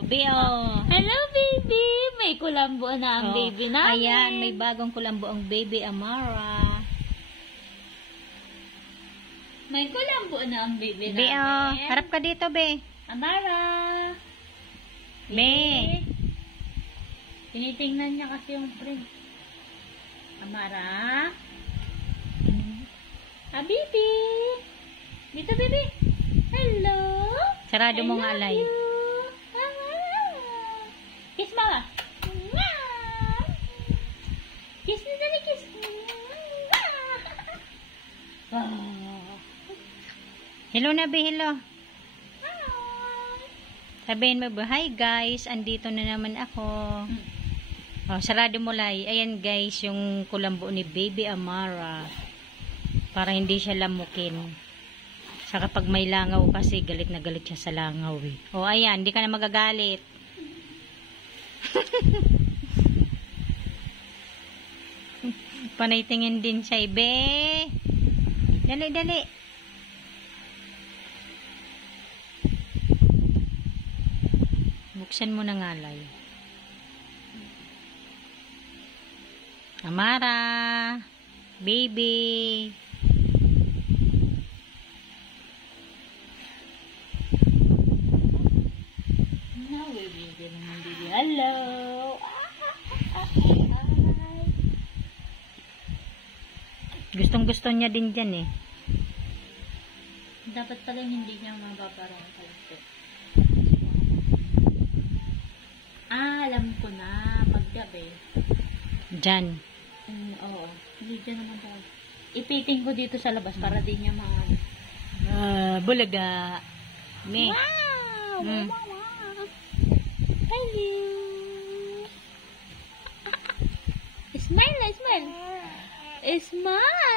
Oh. Hello, baby! May kulambo na ang baby namin. Ayan, may bagong kulambo ang baby Amara. May kulambo na ang baby Be, namin. harap ka dito, be. Amara! Be. Tinitingnan niya kasi yung print. Amara? Ah, baby! Dito, baby! Hello! Sarado mo nga, Alay. Kiss mama! Kiss na dali, kiss! Hello na, be, hello. Sabihin mo ba, hi guys, andito na naman ako. Oh, sarado mo, Lay. Ayan guys, yung kulambo ni baby Amara. Para hindi siya lamukin. Saka pag may langaw kasi, galit na galit siya sa langaw eh. Oh, ayan, hindi ka na magagalit. Panay tingin din siya, be. Dali, dali. Buksan mo na nga, Lay. Amara, baby. No, baby. Hello! Gustong-gusto niya din dyan eh. Dapat pala hindi niya mababarang kalito. Ah, alam ko na. Paggabi. Dyan. Oo. Hindi dyan naman daw. Ipiting ko dito sa labas para di niya Bulaga. Me. Wow! Mm. Wow! Hello! Smile na, smile! Smile!